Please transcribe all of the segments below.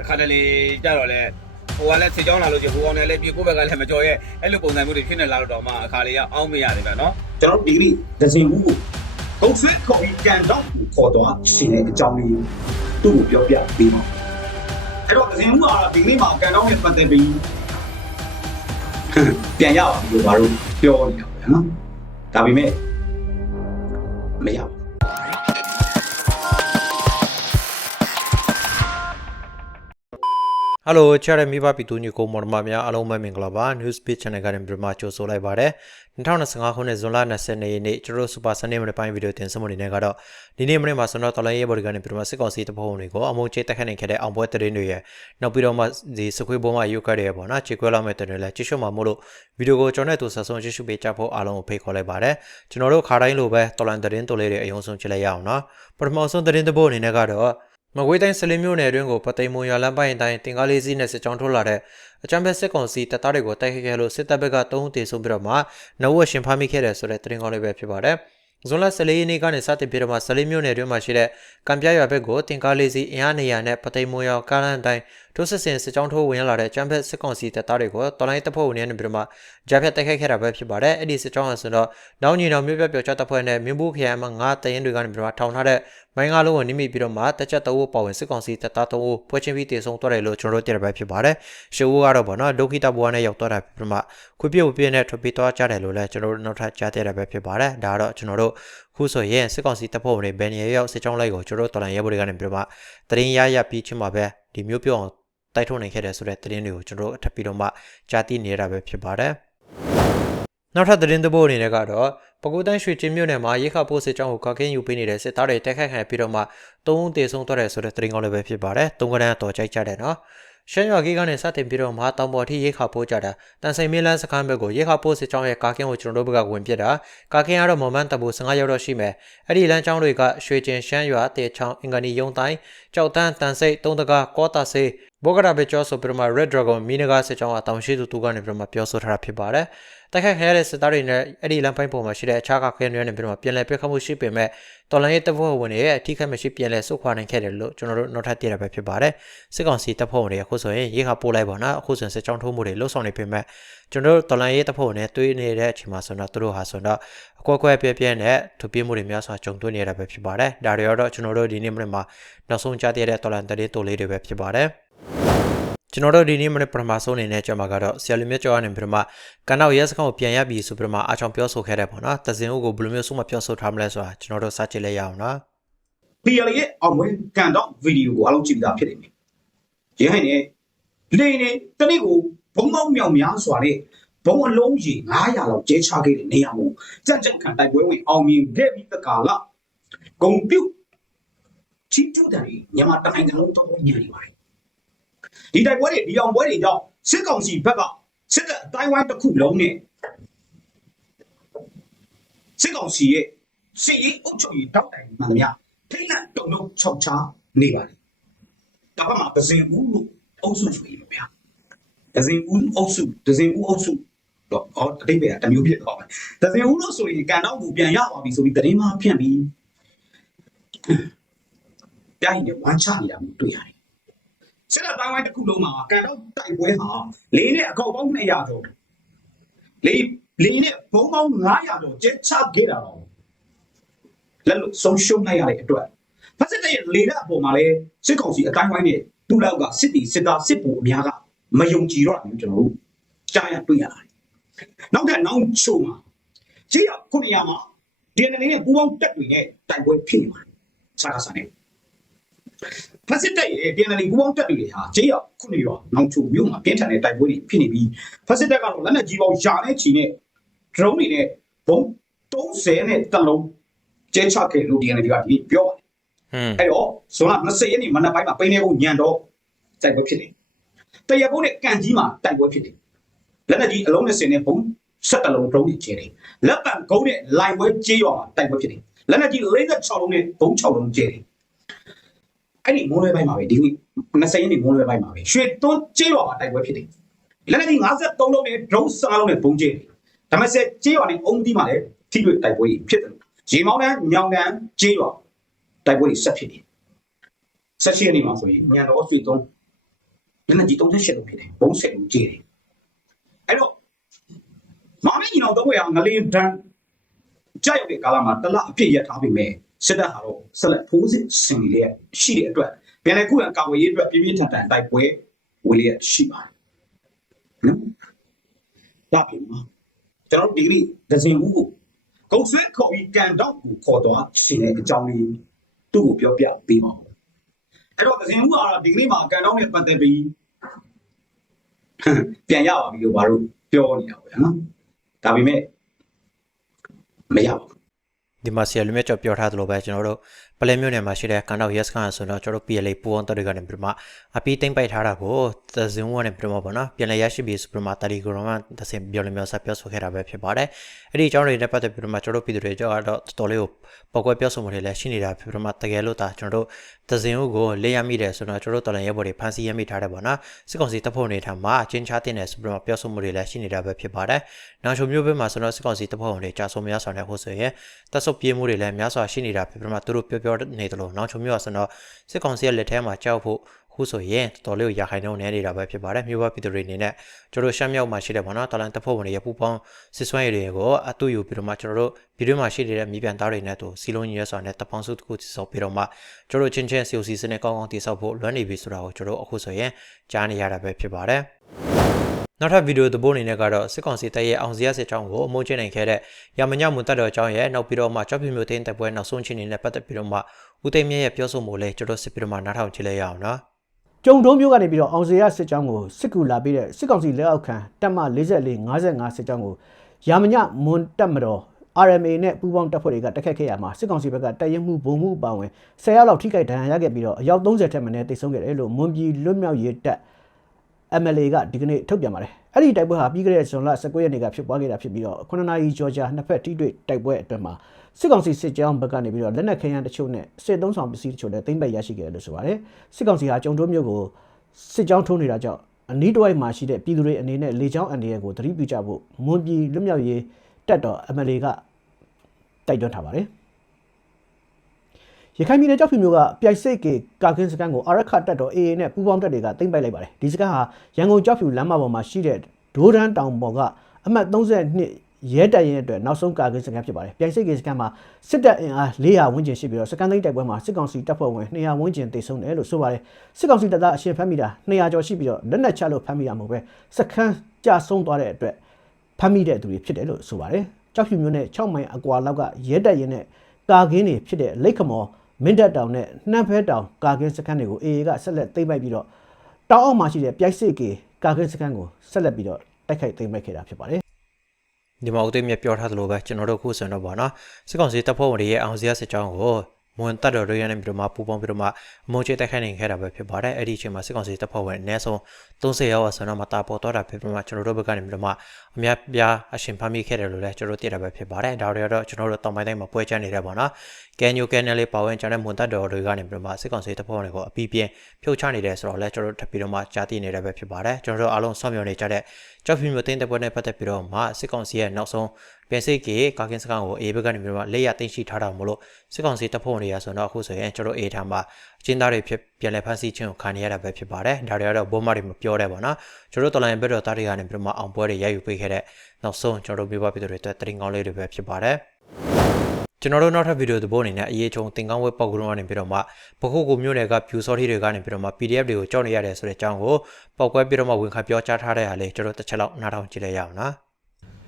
အခါတလေကြတော့လေဟိုကလည်းစစ်ကြောင်းလာလို့ချင်းဟိုကောင်လည်းပြေကိုယ့်ဘက်ကလည်းမကြော်ရဲ့အဲ့လိုပုံစံမျိုးတွေဖြစ်နေလာတော့မှအခါလေးကအောင်းမရတယ်ဗျနော်ကျွန်တော်ဒီနေ့ဒဇင်ဦးကိုဂုတ်ဆွဲခေါ်ပြီးကန်တော့ခေါ်တော့ရှင်တဲ့အကြောင်းလေးသူ့ကိုပြောပြပေးပါအဲ့တော့ဒဇင်ဦးကဒီနေ့မှာကန်တော့နဲ့ပတ်သက်ပြီးပြန်ရအောင်လို့ဘာလို့ပြောနေတာလဲနော်ဒါပေမဲ့မရဘူး ဟယ်လိုချာရမိဘပီတူညီကိုမော်ဒမာများအားလုံးပဲမင်္ဂလာပါ News Page Channel ကနေပြန်မှကြိုဆိုလိုက်ပါရစေ2025ခုနှစ်ဇွန်လ22ရက်နေ့ကျွန်တော်တို့ Super Sunday မနေ့ပိုင်းဗီဒီယိုတင်ဆက်မှုနေနဲ့ကတော့ဒီနေ့မနေ့မှာကျွန်တော်တော်လိုင်းရေးဘော်ဒီကနေပြန်မှစစ်ကောင်စီတပုံတွေကိုအမုံချေတက်ခတ်နေခဲ့တဲ့အောင်ပွဲတရင်တွေရဲ့နောက်ပြီးတော့မှဒီစခွေးဘောမှာယူခဲ့တဲ့ပေါ့နော်ချေခွဲလောက်မဲ့တရင်လည်းကြည့်ရှုမှာမို့လို့ဗီဒီယိုကိုကျွန်တော်နဲ့တူဆက်ဆုံးကြည့်ရှုပေးကြဖို့အားလုံးကိုဖိတ်ခေါ်လိုက်ပါတယ်ကျွန်တော်တို့ခါတိုင်းလိုပဲတော်လန်တရင်တိုလေးတွေအယုံဆုံးကြည့်လိုက်ရအောင်နော်ပထမဆုံးတရင်တပုတ်အနေနဲ့ကတော့ မကွေးတိုင်းစလင်းမြို့နယ်အတွင်းကိုပသိမ်မွန်ရလမ်းပိုင်းတိုင်းတင်ကားလေးစီးနဲ့စစ်ကြောင်းထုတ်လာတဲ့အကြမ်းဖက်စစ်ကောင်စီတပ်သားတွေကိုတိုက်ခိုက်ခဲ့လို့စစ်တပ်ဘက်က3ဦးသေဆုံးပြီးတော့မှနဝက်ရှင်ဖမ်းမိခဲ့တယ်ဆိုတဲ့သတင်းကောင်းလေးပဲဖြစ်ပါတယ်။ဇွန်လ14ရက်နေ့ကနေစတင်ပြီးတော့မှစလင်းမြို့နယ်အတွင်းမှာရှိတဲ့ကံပြရွာဘက်ကိုတင်ကားလေးစီးအင်အားနေရာနဲ့ပသိမ်မွန်ရကားလမ်းတိုင်းထိုးစစ်ဆင်စစ်ကြောင်းထိုးဝင်လာတဲ့အကြမ်းဖက်စစ်ကောင်စီတပ်သားတွေကိုတော်လိုင်းတပ်ဖွဲ့ဝင်တွေနဲ့ပြီးတော့မှဂျာဖက်တိုက်ခိုက်ခဲ့တာပဲဖြစ်ပါတယ်။အဲ့ဒီစစ်ကြောင်းဟာဆိုတော့နောင်ညီနောင်မြို့ပြပျော်ချတပ်ဖွဲ့နဲ့မြင်းဘူးခရိုင်မှာငါးတရင်တွေကနေပြီးတော့ထောင်ထားတဲ့မိုင်းကားလုံးကိုနိမိပြီးတော့မှတက်ချက်တအုပ်ပါဝင်စစ်ကောင်စီတပ်သားတအုပ်ဖွဲ့ချင်းပြီးတည်ဆုံသွားတယ်လို့ကျွန်တော်တို့သိရပဲဖြစ်ပါတယ်။ရှေ့ဦးကတော့ဗောနော်ဒုက္ခိတဘဝနဲ့ရောက်သွားတာဖြစ်ပြီးမှခွေပြုတ်ပြင်းနဲ့ထွက်ပြေးသွားကြတယ်လို့လည်းကျွန်တော်တို့နောက်ထပ်ကြားသိရပဲဖြစ်ပါတယ်။ဒါကတော့ကျွန်တော်တို့ခုဆိုရင်စစ်ကောင်စီတပ်ဖွဲ့ဝင်တွေဘယ်နေရာရောက်စစ်ကြောင်းလိုက်ကိုကျွန်တော်တို့တော်လန်ရဲဘော်တွေကနေပြီးတော့မှတရင်ရရပြီးချင်းမှာပဲဒီမျိုးပြောအောင်တိုက်ထုတ်နိုင်ခဲ့တယ်ဆိုတဲ့သတင်းတွေကိုကျွန်တော်တို့အထပ်ပြီးတော့မှကြားသိနေရတာပဲဖြစ်ပါတယ်။နောက်ထပ်သတင်းသဘောအနေနဲ့ကတော့ ပကူတန်းရွှေချင်းမြို့နယ်မှာရေခပိုးစစ်ကြောင်းကိုကောက်ကင်းယူပေးနေတဲ့စစ်သားတွေတိုက်ခိုက်ခံပြီးတော့မှသုံးဦးသေဆုံးသွားတယ်ဆိုတဲ့သတင်းကောင်းလည်းပဲဖြစ်ပါတယ်။သုံးကရန်တော်ကြိုက်ကြတယ်နော်။ရှမ်းရွာကြီးကနေစတင်ပြီးတော့မှတောင်ပေါ်ထိရေခပိုးကြတာတန်ဆိုင်မင်းလန်းစခန်းဘက်ကိုရေခပိုးစစ်ကြောင်းရဲ့ကာကင်းကိုကျွန်တော်တို့ဘက်ကဝင်ပစ်တာကာကင်းကတော့မမန်တဘူ15ရောက်တော့ရှိမယ်။အဲ့ဒီလမ်းကြောင်းတွေကရွှေကျင်ရှမ်းရွာတေချောင်းအင်္ဂနီယုံတိုင်းကြောက်တန်းတန်စိတ်တုံးတကားကောတာစေးဘောဂရာဘေကျော်ဆိုပြီးတော့မှ Red Dragon မီနဂါစစ်ကြောင်းအတောင်ရှိသူသူကနေပြီးတော့မှပြောဆိုထားတာဖြစ်ပါတယ်။တိုက်ခိုက်ခံရတဲ့စစ်သားတွေနဲ့အဲ့ဒီလမ်းပိုင်းပေါ်မှာရှိတဲ့အခြားကခဲတွေနဲ့ပြီးတော့မှပြန်လည်ပြတ်ခတ်မှုရှိပေမဲ့တော်လန်ရေးတပ်ဖွဲ့ဝင်တွေရဲ့အထိခိုက်မရှိပြန်လည်ဆုတ်ခွာနိုင်ခဲ့တယ်လို့ကျွန်တော်တို့နောက်ထပ်သိရပဲဖြစ်ပါတယ်။စစ်ကောင်စီတပ်ဖွဲ့ဝင်တွေအခုဆိုရင်ရေခါပို့လိုက်ပါတော့အခုဆိုရင်စစ်ကြောင်းထိုးမှုတွေလှုပ်ဆောင်နေပေမဲ့ ကျွန်တော်တို့တော်လန်ရေးတပ်ဖွဲ့ဝင်တွေတွေးနေတဲ့အချိန်မှာဆိုတော့သူတို့ဟာဆိုတော့အကွက်ကွက်ပြဲပြဲနဲ့ထူပြမှုတွေများစွာကြုံတွေ့နေရတာပဲဖြစ်ပါတယ်။ဒါတွေတော့ကျွန်တော်တို့ဒီနေ့မနေ့မှာနောက်ဆုံးကြားသိရတဲ့တော်လန်တလေးတိုလေးတွေပဲဖြစ်ပါတယ်။ကျွန်တော်တို့ဒီနေ့မနေ့ပထမဆုံးအနေနဲ့ကြမှာကတော့ဆရာလူမြတ်ကျော်ကနေပြီးတော့မှကန်နောက်ရဲစခန်းကိုပြန်ရပြီဆိုပြီးတော့မှအားချောင်ပြောဆိုခဲ့တယ်ပေါ့နော်တဇင်ဦးကိုဘယ်လိုမျိုးဆုံးမပြောဆိုထားမလဲဆိုတာကျွန်တော်တို့စကြည့်လိုက်ရအောင်နော် PL ရဲ့အောင်ပွဲကန်တော့ဗီဒီယိုကိုအားလုံးကြည့်ပြီးသားဖြစ်နေပြီ။ရဟိုင်းနဲ့လေနဲ့တနေ့ကို ဘုံမောင်းမြောင်များစွာနဲ့ဘုံအလုံးကြီး900လောက်ကျဲချခဲ့တဲ့နေရာကိုကြက်ကြက်ခံတိုက်ပွဲဝင်အောင်မြင်ခဲ့ပြီးတကာလဂုံပြုတ်ချီတူတယ်မြန်မာတိုင်းကလုံးတော့ညံနေပါတယ်။ဒီတိုက်ပွဲတွေဒီအောင်ပွဲတွေကြောင့်စစ်ကောင်စီဘက်ကစစ်တပ်အတိုင်းဝိုင်းတစ်ခုလုံးနဲ့စစ်ကောင်စီရဲ့စစ်ရေးအုပ်ချုပ်ရေးတောက်တိုင်မှန်သမျှထိတ်လန့်တုံလုံးချောက်ချားနေပါတယ်။ဒါပေမဲ့ဒဇင်ဦးလို့အုပ်စုဆိုရင်ဗျာ။ ဒဇင်ဦးအုပ်စုဒဇင်ဦးအုပ်စုတော့အော်အတိတ်ပဲတမျိုးဖြစ်သွားတယ်။ဒဇင်ဦးလို့ဆိုရင်ကန်တော့ကိုပြန်ရပါပြီဆိုပြီးတရင်မှဖြန့်ပြီးပြန်ရင်ဝမ်းချနေတာမျိုးတွေ့ရတယ်။စစ်တပ်တိုင်းဝိုင်းတစ်ခုလုံးမှာကန်တော့တိုက်ပွဲဟာလေးနဲ့အကောက်ပေါင်း200ကျော်လေးလေးနဲ့ဘုံပေါင်း900ကျော်ကျက်ချခဲ့တာတော့လက်လို့ဆုံးရှုံးလိုက်ရတဲ့အတွက်ဖက်စစ်တဲ့လေတဲ့အပေါ်မှာလဲစစ်ကောင်စီအတိုင်းဝိုင်းနဲ့သူ့လောက်ကစစ်တီစစ်သားစစ်ဗိုလ်အများက မယုံကြည်တော့ဘူးကျွန်တော်တို့ကြားရတွေ့ရတယ်။နောက်တဲ့နောက်ချို့မှာကြီးရခုနှစ်ရမှာဒီနေ့နဲ့ပူပေါင်းတက်တွေနဲ့တိုက်ပွဲဖြစ်နေပါတယ်။စားရစားနေဖက်စစ်တဲ့ရဲ့ဒီနေ့ပူပေါင်းတက်တွေဟာကြီးရခုနှစ်ရနောက်ချို့မြို့မှာပြင်းထန်တဲ့တိုက်ပွဲတွေဖြစ်နေပြီးဖက်စစ်တဲ့ကတော့လက်နက်ကြီးပေါင်းယာနဲ့ချီနဲ့ drone တွေနဲ့ဘုံ30နဲ့တလုံးကျဲချခဲ့လို့ DNA ကဒီပြောပါတယ်ဟွန်းအဲ့တော့ဇွန်လ20ရက်နေ့မနက်ပိုင်းမှာပိန်းနေကိုညံတော့တိုက်ပွဲဖြစ်တယ် တရဘုံနဲ့ကန်ကြီးမှာတိုက်ပွဲဖြစ်တယ်လက်နက်ကြီးအလုံး20နဲ့ဘုံ17လုံးတုံးကြီးကျဲတယ်လက်ပံကုန်းနဲ့လိုင်ပွဲကျေးရွာမှာတိုက်ပွဲဖြစ်တယ်လက်နက်ကြီး46လုံးနဲ့ဘုံ6လုံးကျဲတယ်အဲ့ဒီမိုးလွဲပိုင်းမှာပဲဒီနေ့20ရက်နေ့မိုးလွဲပိုင်းမှာပဲရွှေသွန်းကျေးရွာမှာတိုက်ပွဲဖြစ်တယ်လက်နက်ကြီး53လုံးနဲ့ drone 15လုံးနဲ့ဘုံကျဲတယ်ဒါမဲ့ဆက်ကျေးရွာနဲ့အုံးတီးမှာလည်းထိတွေ့တိုက်ပွဲဖြစ်တယ်ရေမောင်းတန်းညောင်တန်းကျေးရွာတိုက်ပွဲတွေဆက်ဖြစ်နေဆက်ရှိနေမှာဆိုရင်ညံတော်ရွှေသုံး လက်နက်ကြီး38လုံးဖြစ်တယ်ဘုံ10လုံးကျေးတယ်အဲ့တော့မမင်းကြီးတော်တော့ဘယ်ဟာငလင်းတန်းကြောက်တဲ့ကာလမှာတလအပြည့်ရထားပြီမဲ့စစ်တပ်ဟာတော့ဆက်လက်ဖိုးစစ်ဆင်လေရှိတဲ့အတွက်ပြန်လေခုကကာဝေးရေးအတွက်ပြင်းပြင်းထန်ထန်တိုက်ပွဲဝင်လေရှိပါတယ်နော်ဒါပြင်မှာကျွန်တော်ဒီဂရီဒဇင်ဦးကိုကုတ်ဆွဲခေါ်ပြီးကန်တော့ကိုခေါ်တော့ရှင်တဲ့အကြောင်းလေးသူ့ကိုပြောပြပေးပါဦးအဲ့တော့ဒဇင်ဦးကတော့ဒီဂရီမှာကန်တော့နဲ့ပတ်သက်ပြီး ပြန်ရပါပြီလို့ဘာလို့ပြောနေတာပေါ့နော်ဒါပေမဲ့မရပါဘူး ဒီမှာဆီယလူမြတ်ကျော်ပြောထားသလိုပဲကျွန်တော်တို့ပလဲမြို့နယ်မှာရှိတဲ့ကန်တော့ yes ကန်ဆိုတော့ကျွန်တော်တို့ PLA ပူအောင်တော်တွေကနေပြီးမှအပီးသိမ့်ပိုက်ထားတာကိုသဇင်ဝကနေပြီးမှပေါ့နော်ပြန်လည်ရရှိပြီးဆိုပြီးမှ Telegram မှာသစင်ပြောလို့မျိုးဆက်ပြောဆိုခဲ့တာပဲဖြစ်ပါတယ်အဲ့ဒီအကြောင်းတွေနဲ့ပတ်သက်ပြီးမှကျွန်တော်တို့ပြည်သူတွေကြောက်တော့တော်တော်လေးကိုပေါက်ကွဲပြောဆိုမှုတွေလည်းရှိနေတာဖြစ်ပြီးမှတကယ်လို့ဒါကျွန်တော်တို့သဇင်ဦးကိုလေးရမိတယ်ဆိုတော့ကျွန်တော်တို့တော်လည်းရဲဘော်တွေဖမ်းဆီးရမိထားတယ်ပေါ့နော်စစ်ကောင်စီတပ်ဖွဲ့နေထားမှာအချင်းချတင်တယ်ဆိုပြီးမှပြောဆိုမှုတွေလည်းရှိနေတာပဲဖြစ်ပါတယ်နောက်ချုံမျိုးဘက်မှာဆိုတော့စစ်ကောင်စီတပ်ဖွဲ့ဝင်တွေကြာဆုံးများဆောင်တဲ့ဟုတ်ဆိုရင်တပ်ဆုပ်ပြေးမှုတွေလည်းများစွာရှိနေတာဖြစ်ပြီးမှသူတို့ပြောပြောနေတယ်လို့နောက်ချုံမျိုးကဆိုတော့စစ်ကောင်စီရဲ့လက်ထဲမှာကြောက်ဖို့ခုဆိုရင်တော်လေးကိုရခိုင်နှုန်းနေနေတာပဲဖြစ်ပါတယ်မြို့ဘပြည်သူတွေအနေနဲ့ကျွန်တော်ရှမ်းမြောက်မှာရှိတဲ့ဘောနော်တော်လန်တပ်ဖွဲ့ဝင်တွေရပူပေါင်းစစ်ဆွမ်းရည်တွေကိုအတူယူပြီးတော့မှကျွန်တော်တို့ပြည်တွင်းမှာရှိနေတဲ့မြေပြန်သားတွေနဲ့တူစီလုံးညီရဲစွာနဲ့တပေါင်းစုတစ်ခုတည်ဆောက်ပြီးတော့မှကျွန်တော်ချင်းချင်း COC စနစ်ကောင်းကောင်းတည်ဆောက်ဖို့လွမ်းနေပြီဆိုတာကိုကျွန်တော်အခုဆိုရင်ကြားနေရတာပဲဖြစ်ပါတယ် နောက်ထပ်ဗီဒီယိုသဘောအနေနဲ့ကတော့စစ်ကောင်စီတပ်ရဲ့အောင်စရစစ်ကြောင်းကိုအမိုးကျနိုင်ခဲ့တဲ့ရမညမွန်တပ်တော်အကြောင်းရဲ့နောက်ပြီးတော့မှကြောက်ပြမျိုးတင်းတပ်ပွဲနောက်ဆုံးချင်းနေနဲ့ပတ်သက်ပြီးတော့မှဦးသိမ်းမြရဲ့ပြောဆိုမှုလဲကျွန်တော်စစ်ပြီးတော့မှနားထောင်ကြည့်လိုက်ရအောင်နော်ကျုံတုံးမျိုးကနေပြီးတော့အောင်စရစစ်ကြောင်းကိုစစ်ကူလာပြီးတဲ့စစ်ကောင်စီလက်အောက်ခံတပ်မ44 55စစ်ကြောင်းကိုရာမညမွန်တပ်မတော် RMA နဲ့ပူးပေါင်းတပ်ဖွဲ့တွေကတက်ခတ်ခဲ့ရမှာစစ်ကောင်စီဘက်ကတပ်ရင်မှုဘုံမှုအပါဝင်10ရောက်လောက်ထိခိုက်ဒဏ်ရာရခဲ့ပြီးတော့အယောက်30ထက်မနည်းတိတ်ဆုံးခဲ့တယ်လို့မွန်ပြည်လွတ်မြောက်ရေးတပ် MLA ကဒီကနေ့ထုတ်ပြန်ပါတယ်။အဲ့ဒီတိုက်ပွဲဟာပြီးခဲ့တဲ့ဇွန်လ19ရက်နေ့ကဖြစ်ပွားခဲ့တာဖြစ်ပြီးတော့9နာရီကျော်ကြာနှစ်ဖက်ထိတွေ့တိုက်ပွဲအတွင်းမှာစစ်ကောင်စီစစ်ကြောင်းဘက်ကနေပြီးတော့လက်နက်ခဲယမ်းတချို့နဲ့စစ်သုံးဆောင်ပစ္စည်းတချို့လည်းသိမ်းပိုက်ရရှိခဲ့တယ်လို့ဆိုပါတယ်။စစ်ကောင်စီဟာကြုံတိုးမျိုးကိုစစ်ကြောင်းထိုးနေတာကြောင့်အနီးတစ်ဝိုက်မှာရှိတဲ့ပြည်သူတွေအနေနဲ့လေကြောင်းအန္တရာယ်ကိုသတိပြုကြဖို့မွန်ပြည်လွတ်မြောက်ရေးတပ်တော် MLA ကတိုက်တွန်းထားပါတယ်။ ရခိုင်ပြည်နယ်ကြောက်ဖြူမျိုးကပြိုက်စိတ်ကေကာကင်းစကန်ကိုအာရခတ်တပ်တော် AA နဲ့ပူးပေါင်းတပ်တွေကတင်ပိုက်လိုက်ပါတယ်ဒီစကန်ဟာရန်ကုန်ကြောက်ဖြူလမ်းမပေါ်မှာရှိတဲ့ဒိုးဒန်းတောင်ပေါ်ကအမှတ်32ရဲတပ်ရင်အတွက်နောက်ဆုံးကာကင်းစကန်ဖြစ်ပါတယ်ပြိုက်စိတ်ကေစကန်မှာစစ်တပ်အင်အား400ဝန်းကျင်ရှိပြီးတော့စကန်သိန်းတိုက်ပွဲမှာစစ်ကောင်စီတပ်ဖွဲ့ဝင်200ဝန်းကျင်တိတ်ဆုံးတယ်လို့ဆိုပါတယ်စစ်ကောင်စီတပ်သားအရှင်ဖမ်းမိတာ200ကျော်ရှိပြီးတော့လက်နက်ချလို့ဖမ်းမိတာမဟုတ်ပဲစခန်းကြဆုံးသွားတဲ့အတွက်ဖမ်းမိတဲ့သူတွေဖြစ်တယ်လို့ဆိုပါတယ်ကြောက်ဖြူမျိုးနဲ့6မိုင်အကွာလောက်ကရဲတပ်ရင်နဲ့ကာကင်းတွေဖြစ်တဲ့လိတ်ခမော် မင်းတပ်တောင်နဲ့နှမ်းဖဲတောင်ကာကင်းစခန်းတွေကို AA ကဆက်လက်သိမ်းပိုက်ပြီးတော့တောင်အောက်မှာရှိတဲ့ပြိုက်စစ်ကေကာကင်းစခန်းကိုဆက်လက်ပြီးတော့တိုက်ခိုက်သိမ်းပိုက်ခဲ့တာဖြစ်ပါတယ်ဒီမှာဦးသိမ်းမြတ်ပြောထားသလိုပဲကျွန်တော်တို့ခုဆိုတော့ဗောနော်စစ်ကောင်စီတပ်ဖွဲ့ဝင်တွေရဲ့အောင်စရစစ်ကြောင်းကိုမွန်တပ်တော်တွေရနေပြီးတော့မှပူပေါင်းပြီးတော့မှအမုံချေတိုက်ခိုက်နိုင်ခဲ့တာပဲဖြစ်ပါတယ်အဲ့ဒီအချိန်မှာစစ်ကောင်စီတပ်ဖွဲ့ဝင်အနည်းဆုံး 30ရောက်ဆိုတော့မှတာပေါ်တော့တာဖြစ်ပြီးတော့မှကျွန်တော်တို့ဘက်ကနေပြီးတော့မှအများပြားအရှင်ဖမ်းမိခဲ့တယ်လို့လည်းကျွန်တော်တို့သိတာပဲဖြစ်ပါတယ်ဒါတွေကတော့ကျွန်တော်တို့တောင်ပိုင်းတိုင်းမှာပွဲချနေတယ်ဗောနော်ကန်ယိုကန်နယ်လေးပါဝင်ကြတဲ့မွန်တပ်တော်တွေကနေပြီးတော့မှစစ်ကောင်စီတပ်ဖွဲ့ဝင်တွေကိုအပီးပြင်းဖြုတ်ချနေတယ်ဆိုတော့လည်းကျွန်တော်တို့ထပ်ပြီးတော့မှကြားသိနေတယ်ပဲဖြစ်ပါတယ်ကျွန်တော်တို့အားလုံးစောင့်မျှော်နေကြတဲ့ကြောက်ဖြူမျိုးတင်းတဲ့ပွဲနဲ့ပတ်သက်ပြီးတော့မှစစ်ကောင်စီရဲ့နောက်ဆုံးပြန်စိတ်ကေကာကင်းစကန်ကိုအေဘက်ကနေပြီးတော့လက်ရသိမ်းရှိထားတာမို့လို့စစ်ကောင်စီတပ်ဖွဲ့ဝင်တွေကဆိုတော့အခုဆိုရင်ကျွန်တော်အေထားမှာအကျဉ်းသားတွေဖြစ်ပြန်လည်ဖမ်းဆီးခြင်းကိုခံနေရတာပဲဖြစ်ပါတယ်ဒါတွေကတော့ဘုံမတွေမပြောတဲ့ပေါ့နော်ကျွန်တော်တို့တော်လိုင်းဘက်တော်သားတွေကနေပြီးတော့မှအောင်ပွဲတွေရယူပေးခဲ့တဲ့နောက်ဆုံးကျွန်တော်တို့မျိုးပါပြည်သူတွေအတွက်တရင်ကောင်းလေးတွေပဲဖြစ်ပါတယ်ကျွန်တော်တို့နောက်ထပ်ဗီဒီယိုသဘောအနေနဲ့အရေးချုံတင်ကောင်းဝက်ပေါက်ကုန်းကနေပြီးတော့မှပခုတ်ကူမျိုးတွေကဖြူစောထီတွေကနေပြီးတော့မှ PDF တွေကိုကြောက်နေရတယ်ဆိုတဲ့အကြောင်းကိုပောက်ကွဲပြီးတော့မှဝင်ခါပြောကြားထားတဲ့အားလေးကျွန်တော်တစ်ချက်လောက်နားထောင်ကြည့်လိုက်ရအောင်နော်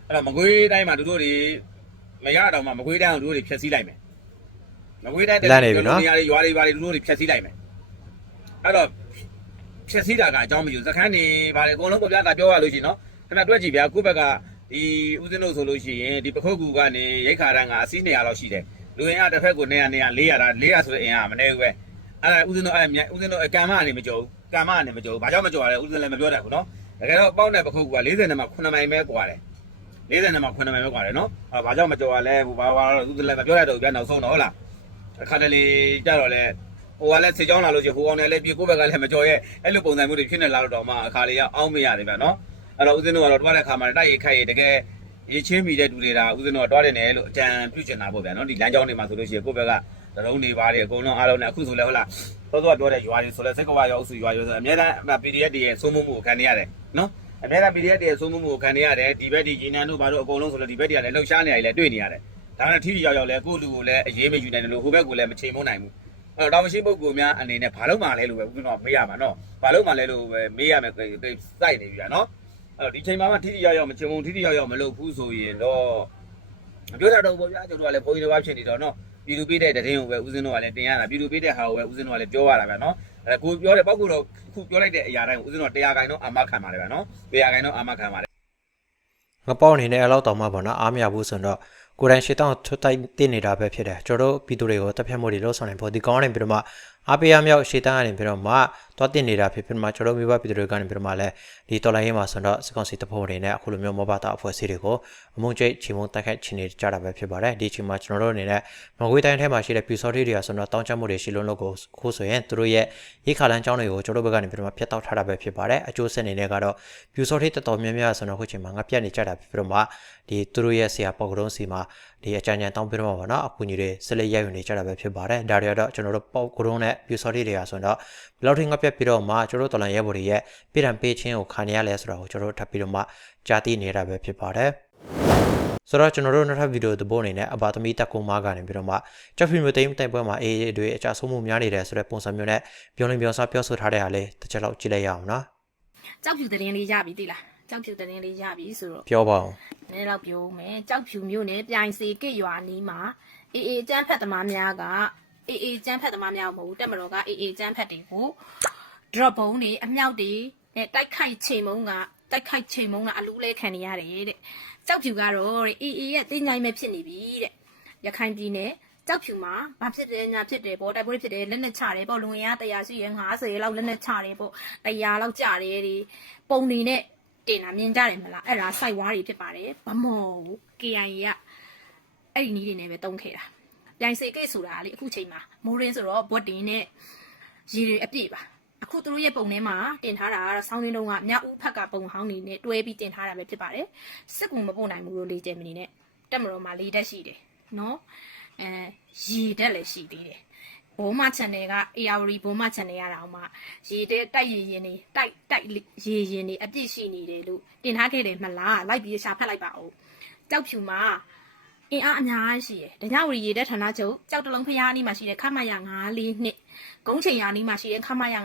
အဲ့တော့မကွေးတိုင်းမှာတို့တို့တွေမရတော့မှမကွေးတိုင်းကိုတို့တို့တွေဖျက်ဆီးလိုက်မယ်မကွေးတိုင်းနေရာတွေရွာတွေဘာတွေတို့တို့တွေဖျက်ဆီးလိုက်မယ်အဲ့တော့ ဖြည့်ဆည်းတာကအကြောင်းမယူစခန်းနေဘာလဲအကုန်လုံးပေါ့ဗျာဒါပြောရလို့ရှိရင်နော်ခဏတွက်ကြည့်ဗျာကိုယ့်ဘက်ကဒီဦးစင်းလို့ဆိုလို့ရှိရင်ဒီပခုတ်ကူကနေရိတ်ခါတန်းကအစီး200လောက်ရှိတယ်လူရင်ကတစ်ဖက်ကိုနေရနေရ400တာ400ဆိုရင်အင်အားမနေဘူးပဲအဲ့ဒါဦးစင်းတို့အဲ့ဦးစင်းတို့အကံမအနေမကြောဘူးကံမအနေမကြောဘူးဘာကြောင့်မကြောရလဲဦးစင်းလည်းမပြောတတ်ဘူးနော်တကယ်တော့ပေါက်တဲ့ပခုတ်ကူက40နဲ့မှ9မိုင်ပဲကွာတယ်40နဲ့မှ9မိုင်ပဲကွာတယ်နော်ဘာကြောင့်မကြောရလဲဘာဘာတော့ဦးစင်းလည်းမပြောတတ်တော့ဘူးပြန်နောက်ဆုံးတော့ဟုတ်လားအခါတလေကြတော့လဲ ဟိုကလည်းစေချောင်းလာလို့ရှိရင်ဟိုကောင်လည်းပြေကိုယ့်ဘက်ကလည်းမကြော်ရဲအဲ့လိုပုံစံမျိုးတွေဖြစ်နေလာတော့မှအခါလေးကအောင်းမရတယ်ဗျာနော်။အဲ့တော့ဦးဇင်းတို့ကတော့တွားတဲ့ခါမှာတိုက်ရိုက်ခိုက်ရတကယ်ရေချင်းမိတဲ့တူတွေဒါဦးဇင်းတို့ကတွားတယ်နယ်လို့အကြံပြုချင်တာပေါ့ဗျာနော်ဒီလမ်းကြောင်းတွေမှာဆိုလို့ရှိရင်ကိုယ့်ဘက်ကဒရုန်းတွေပါတယ်အကုန်လုံးအားလုံးနဲ့အခုဆိုလဲဟုတ်လားသောသောပြောတဲ့ရွာတွေဆိုလဲစိတ်ကဝါရောက်စုရွာရောဆိုအများတန်း PDF တွေရဲ့စိုးမိုးမှုကိုခံနေရတယ်နော်အများတန်း PDF တွေရဲ့စိုးမိုးမှုကိုခံနေရတယ်ဒီဘက်ဒီဂျင်းနန်တို့ဘာလို့အကုန်လုံးဆိုလဲဒီဘက်တွေကလည်းလှုပ်ရှားနေရတယ်လည်းတွေ့နေရတယ်ဒါနဲ့ထိထိရောက်ရောက်လဲကိုယ့်လူကိုလည်းအေးမယူနိုင်တယ်လို့ဟိုဘက်ကိုလည်းမချိန်မနိုင်ဘူး အဲ့တော့မရှိပုဂ္ဂိုလ်များအနေနဲ့ဘာလို့မှလဲလို့ပဲဦးဇင်းတော့မေးရမှာနော်ဘာလို့မှလဲလို့ပဲမေးရမယ်စိုက်နေပြီနော်အဲ့တော့ဒီချိန်မှာမှထိထိရောက်ရောက်မချိန်မုံထိထိရောက်ရောက်မလုပ်ဘူးဆိုရင်တော့ပြောတာတော့ပေါ့ဗျာကျွန်တော်ကလည်းဘုန်းကြီးတစ်ပါးဖြစ်နေတော့နော်ပြည်သူပေးတဲ့တဲ့င်းကိုပဲဦးစင်းတို့ကလည်းတင်ရတာပြည်သူပေးတဲ့ဟာကိုပဲဦးစင်းတို့ကလည်းပြောရတာဗျာနော်အဲကိုပြောတဲ့ပောက်ကိုတော့ခုပြောလိုက်တဲ့အရာတိုင်းကိုဦးစင်းတို့တရားခိုင်တော့အာမခံပါတယ်ဗျာနော်တရားခိုင်တော့အာမခံပါတယ်ငပေါက်အနေနဲ့အလောက်တောင်မှပေါ့နော်အားမရဘူးဆိုတော့ ကိုယ်တိုင်ရှေ့တောင်းထွတ်တိုက်တင်နေတာပဲဖြစ်တယ်ကျွန်တော်တို့ပြည်သူတွေကိုတပ်ဖြတ်မှုတွေလုပ်ဆောင်နေဖို့ဒီကောင်းနေပြီးတော့မှ အားပေးရမြောက်ရှေ့တန်းကနေပြီးတော့မှတွားတင်နေတာဖြစ်ဖြစ်မှကျွန်တော်တို့မိဘပြည်သူတွေကနေပြီးတော့မှလည်းဒီတော်လိုင်းရေးမှာဆိုတော့စကောင်စီတပ်ဖွဲ့တွေနဲ့အခုလိုမျိုးမောဘတာအဖွဲ့အစည်းတွေကိုအမုံကျိတ်ချီမုံတိုက်ခိုက်ချင်နေကြတာပဲဖြစ်ပါတယ်ဒီချိန်မှာကျွန်တော်တို့အနေနဲ့မကွေးတိုင်းထဲမှာရှိတဲ့ပြူစော်တွေတွေကဆိုတော့တောင်းချမှုတွေရှိလုံးလို့ကိုခိုးဆိုရင်သူတို့ရဲ့ရိခါလန်းကျောင်းတွေကိုကျွန်တော်တို့ဘက်ကနေပြီးတော့မှဖျက်တောက်ထားတာပဲဖြစ်ပါတယ်အကျိုးဆက်အနေနဲ့ကတော့ပြူစော်တွေတော်တော်များများဆိုတော့ခုချိန်မှာငါပြတ်နေကြတာဖြစ်ပြီးတော့မှဒီသူတို့ရဲ့ဆရာပေါကတုံးစီမှာဒီအကြံဉာဏ်တောင်းပြီးတော့မှပေါ့နော်အခုညီတွေဆက်လက်ရယူနေကြတာပဲဖြစ်ပါတယ်ဒါတွေကတော့ကျွန်တော်တို့ပေါကတုံးနဲ့ပြူစော်တွေတွေကဆိုတော့ဘယ်လောက်ထိငါပြတ်ပြီးတော့မှကျွန်တော်တို့တော်လန်ရဲဘော်တွေရဲ့ပြည်တံပေးချင်းကိုခံရလဲဆိုတော့ကျွန်တော်တို့ထပ်ပြီးတော့မှကြားသိနေတာပဲဖြစ်ပါတယ်ဆိုတော့ကျွန်တော်တို့နောက်ထပ်ဗီဒီယိုသဘောအနေနဲ့အဘာသမီတက်ကုန်းမားကနေပြီးတော့မှချက်ဖီမျိုးသိမ်းတိုက်ပွဲမှာအေးအေးတွေအကြဆုံးမှုများနေတယ်ဆိုတဲ့ပုံစံမျိုးနဲ့ပြောလင်းပြောစားပြောဆိုထားတဲ့အားလေးတစ်ချက်လောက်ကြည့်လိုက်ရအောင်နော်ကြောက်ဖြူသတင်းလေးရပြီသိလားကြောက်ဖြူသတင်းလေးရပြီဆိုတော့ပြောပါအောင်နည်းတော့ပြောမယ်ကြောက်ဖြူမျိုးနဲ့ပြိုင်စီကစ်ရွာနီးမှာအေးအေးကျန်းဖက်သမားများက အေးအေးကျန်းဖက်သမားများမဟုတ်ဘူးတက်မတော်ကအေးအေးကျန်းဖက်တွေကို drop ဘုံတွေအမြောက်တွေနဲ့တိုက်ခိုက်ချိန်မုံကတိုက်ခိုက်ချိန်မုံကအလူးလဲခံနေရတယ်တဲ့ကြောက်ဖြူကတော့တဲ့အေးအေးရဲ့တင်းကြိုင်မဲ့ဖြစ်နေပြီတဲ့ရခိုင်ပြည်နယ်ကြောက်ဖြူမှာဘာဖြစ်တယ်ညာဖြစ်တယ်ပေါ့တိုက်ပွဲဖြစ်တယ်လက်နဲ့ချတယ်ပေါ့လူငယ်က100ရှိရင်50လောက်လက်နဲ့ချတယ်ပေါ့100လောက်ကြတယ်ဒီပုံနေနဲ့တင်တာမြင်ကြတယ်မလားအဲ့ဒါစိုက်ဝါးတွေဖြစ်ပါတယ်ဗမော်ဘူး KIA ကအဲ့ဒီနီးတွေနဲ့ပဲတုံးခဲ့တာ ပြိုင်စေကိတ်ဆိုတာလေအခုချိန်မှာမိုးရင်းဆိုတော့ဘွက်တင်နဲ့ရေတွေအပြည့်ပါအခုသူတို့ရဲ့ပုံထဲမှာတင်ထားတာကတော့ဆောင်းရင်းတုံးကမြောက်ဦးဖက်ကပုံဟောင်းနေနဲ့တွဲပြီးတင်ထားတာပဲဖြစ်ပါတယ်စစ်ကူမပို့နိုင်ဘူးလို့လေကျယ်မနေနဲ့တက်မတော်မှာလေးတက်ရှိတယ်နော်အဲရေတက်လည်းရှိသေးတယ်ဘိုးမ channel က ARD ဘိုးမ channel ရတာအောင်မှရေတက်တိုက်ရေရင်နေတိုက်တိုက်ရေရင်နေအပြည့်ရှိနေတယ်လို့တင်ထားခဲ့တယ်မလားလိုက်ပြီးရှာဖတ်လိုက်ပါဦးကြောက်ဖြူမှာ အင်အားအများကြီးရှိတယ်။ဒညဝရီရေတက်ဌာနချုပ်ကြောက်တလုံးဖျားအနီးမှာရှိတဲ့ခမရ94နှစ်ဂုံးချိန်ရာအနီးမှာရှိတဲ့ခမရ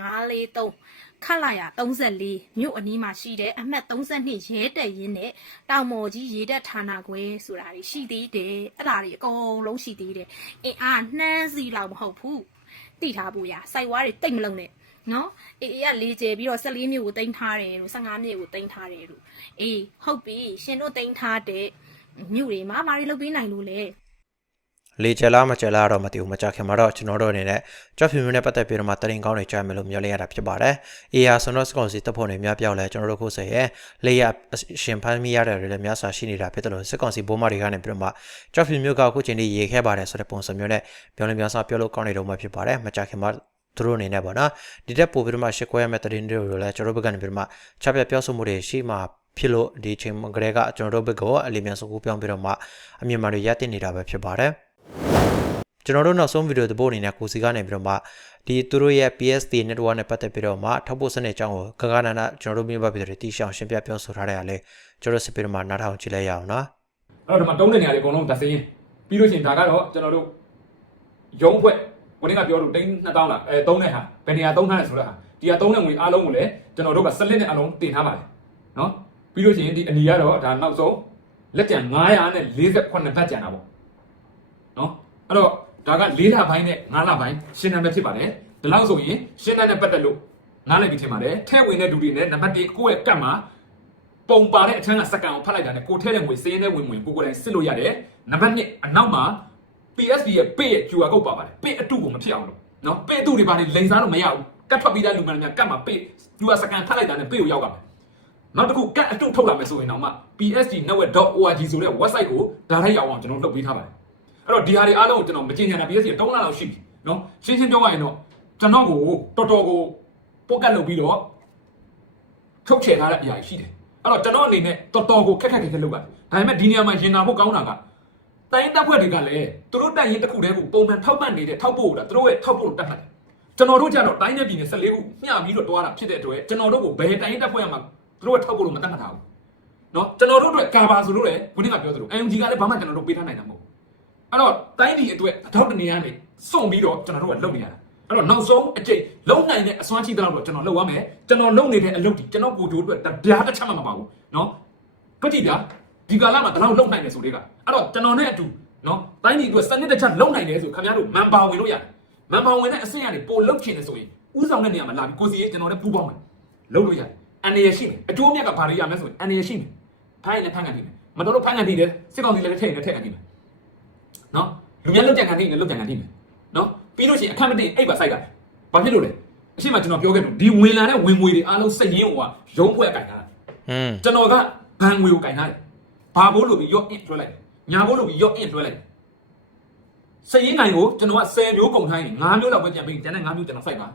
943ခလာရ34မြို့အနီးမှာရှိတဲ့အမှတ်32ရဲတက်ရင်းနဲ့တောင်မော်ကြီးရေတက်ဌာနခွဲဆိုတာတွေရှိသေးတယ်။အဲ့ဒါတွေအကုန်လုံးရှိသေးတယ်။အင်အားနှမ်းစီလောက်မဟုတ်ဘူး။တိထားဖို့ရစိုက်ဝါးတွေတိတ်မလုံးနဲ့နော်အေးအေးကလေးကျဲပြီးတော့14မြို့ကိုတင်ထားတယ်လို့15မြို့ကိုတင်ထားတယ်လို့အေးဟုတ်ပြီရှင်တို့တင်ထားတဲ့ မြို့တွေမှာမာရီလုပ်ပေးနိုင်လို့လေလေကျလားမကျလားတော့မသိဘူးမကြခင်မှာတော့ကျွန်တော်တို့အနေနဲ့ကြော့ဖီမျိုးနဲ့ပတ်သက်ပြီးတော့မှတရင်ကောင်းတွေကြားမယ်လို့မျှော်လင့်ရတာဖြစ်ပါတယ်။ AR ဆွန်တော့စကောင်စီတပ်ဖွဲ့တွေများပြောက်လဲကျွန်တော်တို့ခုဆိုရင်လေရရှင်ဖမ်းမိရတယ်တွေလည်းများစွာရှိနေတာဖြစ်တယ်လို့စစ်ကောင်စီဘိုးမတွေကနေပြီးတော့မှကြော့ဖီမျိုးကအခုချိန်ထိရေခဲပါတယ်ဆိုတဲ့ပုံစံမျိုးနဲ့ပြောလင်းပြောစားပြောလို့ကောင်းနေတော့မှဖြစ်ပါတယ်မကြခင်မှာသူတို့အနေနဲ့ပေါ့နော်ဒီတက်ပို့ပြီးတော့မှရှစ်ခွဲရမယ့်တရင်တွေကိုလည်းကျွန်တော်တို့ဘက်ကနေပြီးတော့မှချပြပြောဆိုမှုတွေရှိမှ ဖြစ်လို့ဒီချိန်မှာကလေးကကျွန်တော်တို့ဘက်ကအလီမြန်စကူပြောင်းပြီးတော့မှအမြင်မှန်တွေရတင်နေတာပဲဖြစ်ပါတယ်ကျွန်တော်တို့နောက်ဆုံးဗီဒီယိုသဘောအနေနဲ့ကိုစီကနေပြီးတော့မှဒီသူတို့ရဲ့ PSD network နဲ့ပတ်သက်ပြီးတော့မှထောက်ပို့စနစ်အကြောင်းကိုဂဂနနာကျွန်တော်တို့မြို့ပတ်ပြည်တွေတီးရှောင်ရှင်းပြပြောဆိုထားတဲ့အလဲကျွန်တော်စစ်ပြီးတော့မှနားထောင်ကြည့်လိုက်ရအောင်နော်အဲ့တော့ဒီမှာတုံးတဲ့နေရာတွေအကုန်လုံးဒါစင်းပြီးလို့ရှိရင်ဒါကတော့ကျွန်တော်တို့ရုံးဖွဲ့ဝင်ကပြောလို့တိန်း2000လားအဲသုံးတဲ့ဟာဘယ်နေရာသုံးထားလဲဆိုတော့ဟာဒီကသုံးတဲ့ငွေအားလုံးကိုလည်းကျွန်တော်တို့ကစလစ်နဲ့အားလုံးတင်ထားပါတယ်နော် ပြီးလို့ရှိရင်ဒီအနီကတော့ဒါနောက်ဆုံးလက်ကျန်948ဘတ်ကျန်တာပေါ့နော်အဲ့တော့ဒါက4လပိုင်းနဲ့5လပိုင်းရှင်းတမ်းပဲဖြစ်ပါတယ်ဒီလောက်ဆိုရင်ရှင်းတမ်းနဲ့ပတ်သက်လို့နားလည်ပြီးထင်ပါတယ်ထဲဝင်တဲ့ဒူတွေနဲ့နံပါတ်1ကိုယ့်ရဲ့ကတ်မှာပုံပါတဲ့အချမ်းကစကန်ကိုဖတ်လိုက်တာနဲ့ကိုထဲတဲ့ငွေစင်းတဲ့ဝင်ဝင်ကိုကိုယ်တိုင်စစ်လို့ရတယ်နံပါတ်1အနောက်မှာ PSD ရဲ့ pay ရဲ့ QR code ပါပါတယ် pay အတုကိုမဖြစ်အောင်လို့နော် pay အတုတွေပါနေလိန်စားလို့မရဘူးကတ်ထွက်ပြီးတဲ့လူမှန်များကတ်မှာ pay QR စကန်ဖတ်လိုက်တာနဲ့ pay ကိုရောက်ပါမယ် နောက်တစ်ခုကတ်အတုထုတ်လာမယ်ဆိုရင်တော့မှ psdnetwork.org ဆိုတဲ့ website ကိုဒါရိုက်ရောက်အောင်ကျွန်တော်လုပ်ပေးထားပါတယ်အဲ့တော့ဒီဟာတွေအားလုံးကိုကျွန်တော်မကြင်ညာတာ PSD 3လလောက်ရှိပြီနော်ရှင်းရှင်းပြောရရင်တော့ကျွန်တော်ကိုတော်တော်ကိုပို့ကတ်လုပ်ပြီးတော့ထုတ်ချယ်ထားတဲ့အရာရှိတယ်အဲ့တော့ကျွန်တော်အနေနဲ့တော်တော်ကိုခက်ခက်ခက်ခက်လုပ်ရတယ်ဒါပေမဲ့ဒီနေရာမှာရင်နာဖို့ကောင်းတာကတိုင်းတပ်ဖွဲ့တွေကလည်းသူတို့တိုက်ရင်တစ်ခုတည်းကိုပုံမှန်ထောက်ပံ့နေတဲ့ထောက်ဖို့ကသူတို့ရဲ့ထောက်ဖို့ကိုတတ်မှတ်တယ်ကျွန်တော်တို့ကြတော့တိုင်းနဲ့ပြည်နယ်14ခုမျှပြီးတော့တွားတာဖြစ်တဲ့အတွက်ကျွန်တော်တို့ကိုဘယ်တိုင်းတပ်ဖွဲ့မှ သူတို့ရဲ့ထောက်ဖို့လို့မတတ်မှတ်ထားဘူးနော်ကျွန်တော်တို့အတွက်ကာဘာဆိုလို့လည်းခုနကပြောသလို MG ကလည်းဘာမှကျွန်တော်တို့ပေးထားနိုင်တာမဟုတ်ဘူးအဲ့တော့တိုင်းပြည်အတွက်အထောက်တနေရနေစုံပြီးတော့ကျွန်တော်တို့ကလုပ်နေရတာအဲ့တော့နောက်ဆုံးအကျိတ်လုံနိုင်တဲ့အစွမ်းရှိတဲ့တော့ကျွန်တော်လုပ်ရမယ်ကျွန်တော်လုပ်နေတဲ့အလုပ်ဒီကျွန်တော်ကိုယ်ကျိုးအတွက်တရားတစ်ချက်မှမပါဘူးနော်ကတိဗျာဒီကာလမှာတလောက်လုံနိုင်တယ်ဆိုတဲ့ကအဲ့တော့ကျွန်တော်နဲ့အတူနော်တိုင်းပြည်အတွက်စနစ်တစ်ချက်လုံနိုင်တယ်ဆိုခင်ဗျားတို့မန်ပါဝင်လို့ရတယ်မန်ပါဝင်တဲ့အဆင့်ရတယ်ပို့လုံချင်တယ်ဆိုရင်ဥဆောင်တဲ့နေရာမှာလာပြီးကိုစီရေးကျွန်တော်နဲ့ပူးပေါင်းမယ်လုံလို့ရတယ် အန်ရရှိမယ်အကျိုးမြတ်ကဘာတွေရမလဲဆိုရင်အန်ရရှိမယ်ဖိုင်းနဲ့ဖန်ကန်နေတယ်မတော်လို့ဖန်ကန်နေတယ်စစ်ကောင်စီလည်းထိတ်နေထက်ကန်နေမယ်နော်လူများလုံကြံကန်နေတယ်လုံကြံကန်နေမယ်နော်ပြီးလို့ရှိရင်အခက်မတင်အိပ်ပါဆိုင်ကဘာဖြစ်လို့လဲအရှိမကျွန်တော်ပြောခဲ့တယ်ဒီဝင်လာတဲ့ဝင်ငွေတွေအားလုံးစက်ရင်းဟိုကရုံးဖွဲ့ကင်တာอืมကျွန်တော်ကဘန်ငွေကိုကင်ထားတယ်ဘာဘိုးလို့ပြီးရော့အင်တွဲလိုက်တယ်ညာဘိုးလို့ပြီးရော့အင်တွဲလိုက်တယ်စက်ရင်းနိုင်ကိုကျွန်တော်က10မျိုးကုန်ထိုင်း9မျိုးလောက်ပဲပြန်ပြီးကျန်တဲ့9မျိုးကျွန်တော်စိုက်ပါ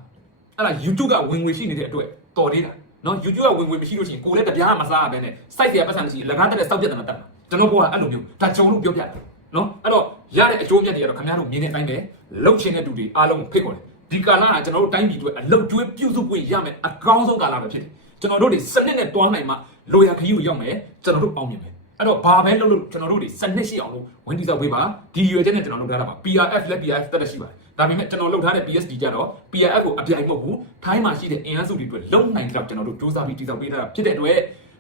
အဲ့ဒါ YouTube ကဝင်ငွေရှိနေတဲ့အတွက်တော်သေးတာ နော် YouTube ကဝင်ဝင်မရှိလို့ရှိရင်ကိုလည်းတပြားကမစားရဘဲနဲ့ site တွေကပတ်စံမရှိလကားတက်တဲ့စောက်ပြက်တယ်မတက်ဘူးကျွန်တော်ပြောတာအဲ့လိုမျိုးဒါကြုံလို့ပြောပြတယ်နော်အဲ့တော့ရတဲ့အကျိုးမြတ်တွေကတော့ခင်ဗျားတို့မြင်တဲ့အတိုင်းပဲလှုပ်ခြင်းတဲ့တူတွေအားလုံးဖိတ်ခေါ်တယ်ဒီကာလကကျွန်တော်တို့တိုင်းပြည်တွေအလုပ်ကျွေးပြုစုပွင့်ရမယ်အကောင်းဆုံးကာလပဲဖြစ်တယ်ကျွန်တော်တို့တွေစနစ်နဲ့တွားနိုင်မှလိုရာခရီးကိုရောက်မယ်ကျွန်တော်တို့အောင်မြင်မယ် အဲ့တော့ဘာပဲလုပ်လို့ကျွန်တော်တို့တွေစနစ်ရှိအောင်လို့ဝင်တီဆောက်ပေးပါဒီရွယ်ချက်နဲ့ကျွန်တော်လုပ်ထားတာပါ PRF လက် PRF တက်တက်ရှိပါတယ်ဒါပေမဲ့ကျွန်တော်လုပ်ထားတဲ့ PSD ကြတော့ PRF ကိုအပြိုင်မဟုတ်ဘူးထိုင်းမှာရှိတဲ့အင်အားစုတွေအတွက်လုံနိုင်ကြကျွန်တော်တို့စူးစမ်းပြီးတီဆောက်ပေးထားတာဖြစ်တဲ့အတွက်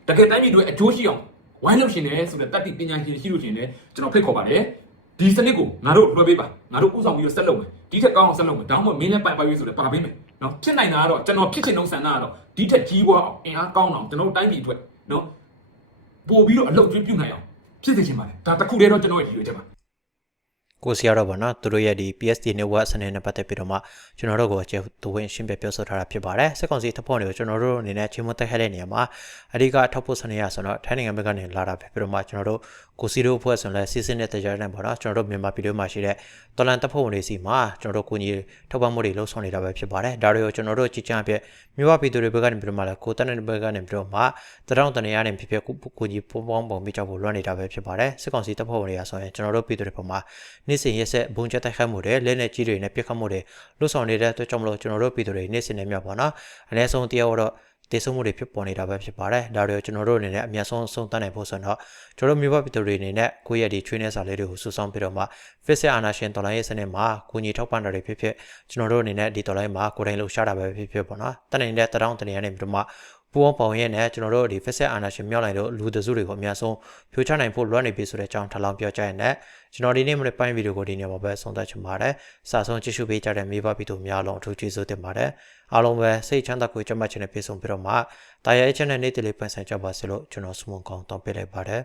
တကယ်တိုင်းပြည်တွေအကျိုးရှိအောင်ဝိုင်းလို့ရှင်တယ်ဆိုတဲ့တတ်သိပညာရှင်ရှိလို့ရှင်တယ်ကျွန်တော်ဖိတ်ခေါ်ပါတယ်ဒီစနစ်ကိုငါတို့လွှဲပေးပါငါတို့ဥဆောင်ပြီးတော့ဆက်လုပ်မယ်ဒီထက်ကောင်းအောင်ဆက်လုပ်မယ်ဒါမှမဟုတ်မင်းလည်းပိုင်ပိုင်ရေးဆိုတဲ့ပါပေးမယ်နော်ဖြစ်နိုင်တာကတော့ကျွန်တော်ဖြစ်ချင်တဲ့ဆန္ဒကတော့ဒီထက်ကြီးပွားအောင်အင်အားကောင်းအောင်ကျွန်တော်တို့တိုင်းပြည်အတွက်နော် ပို့ပြီးတော့အလုပ်ကျွေးပြုနိုင်အောင်ဖြစ်စေချင်ပါတယ်ဒါတစ်ခုတည်းတော့ကျွန်တော်ရဲ့ရည်ရွယ်ချက်ပါကိုစီရတော့ဗောနော်သူတို့ရဲ့ဒီ PSD network စနစ်နဲ့ပတ်သက်ပြီးတော့မှကျွန်တော်တို့ကိုအကျဉ်းသူဝင်ရှင်းပြပြောဆိုထားတာဖြစ်ပါတယ်စစ်ကောင်စီတပ်ဖွဲ့တွေကိုကျွန်တော်တို့အနေနဲ့ချင်းမတက်ခဲ့တဲ့နေရာမှာအဓိကထောက်ဖို့စနစ်ရဆိုတော့ထိုင်းနိုင်ငံဘက်ကနေလာတာပဲပြီးတော့မှကျွန်တော်တို့ ကိုစီတို့အဖွဲ့ဆိုရင်လည်းစီစဉ်တဲ့တရားနဲ့ဗောနော်ကျွန်တော်တို့မြန်မာပြည်တွင်းမှာရှိတဲ့တော်လန်တပ်ဖွဲ့ဝင်တွေစီမှာကျွန်တော်တို့ကိုကြီးထောက်ပံ့မှုတွေလှုပ်ဆောင်နေတာပဲဖြစ်ပါတယ်ဒါတွေကိုကျွန်တော်တို့ကြည်ကြံပြမြို့ပြည်သူတွေဘက်ကနေပြီးတော့မှလည်းကိုတက်တဲ့ဘက်ကနေပြီးတော့မှတရောင်းတနေရနေဖြစ်ဖြစ်ကိုကြီးပုံပေါင်းပုံမိကြောက်ဖို့လွှမ်းနေတာပဲဖြစ်ပါတယ်စစ်ကောင်စီတပ်ဖွဲ့ဝင်တွေကဆိုရင်ကျွန်တော်တို့ပြည်သူတွေပေါ်မှာနေ့စဉ်ရက်ဆက်ဘုံချက်တိုက်ခိုက်မှုတွေလက်နဲ့ကြီးတွေနဲ့ပြစ်ခတ်မှုတွေလှုပ်ဆောင်နေတဲ့အတွက်ကြောင့်မလို့ကျွန်တော်တို့ပြည်သူတွေနေ့စဉ်နဲ့မြောက်ပါနော်အနည်းဆုံးတရားတော့ တေဆုံးမှုတွေဖြစ်ပေါ်နေတာပဲဖြစ်ပါတယ်ဒါတွေကိုကျွန်တော်တို့အနေနဲ့အများဆုံးအဆုံးသတ်နိုင်ဖို့ဆိုတော့ကျွန်တော်တို့မြို့ပပြည်သူတွေအနေနဲ့ကိုယ့်ရဲ့ဒီ training စာလေးတွေကိုစုဆောင်းပြီးတော့မှ face အာနာရှင်တော်လိုင်းရဲ့စနစ်မှာကိုကြီးထောက်ပံ့တာတွေဖြစ်ဖြစ်ကျွန်တော်တို့အနေနဲ့ဒီတော်လိုင်းမှာကိုယ်တိုင်လှုပ်ရှားတာပဲဖြစ်ဖြစ်ပေါ့နော်တန်နေတဲ့တရောင်းတနေရနေပြီးတော့မှ ပူအောင်ပေါင်ရဲ့နဲ့ကျွန်တော်တို့ဒီ face အာနာရှင်မြောက်လိုက်လို့လူတစုတွေကိုအများဆုံးဖြိုချနိုင်ဖို့လွှမ်းနေပြီဆိုတဲ့အကြောင်းထပ်လောင်းပြောကြရင်လည်းကျွန်တော်ဒီနေ့မနေ့ပိုင်းဗီဒီယိုကိုဒီနေ့မှာပဲဆုံးသက်ချင်ပါတယ်စာဆုံးကြည့်ရှုပေးကြတဲ့မိဘပြည်သူများလုံးအထူးကျေးဇူးတင်ပါတယ်အားလုံးပဲစိတ်ချမ်းသာကိုယ်ကျန်းမာခြင်းနဲ့ပြည့်စုံပြီးတော့မှတာယာရဲ့ channel နေ့တလေးပန်ဆန်ကြပါစေလို့ကျွန်တော်ဆုမွန်ကောင်းတောင်းပေးလိုက်ပါတယ်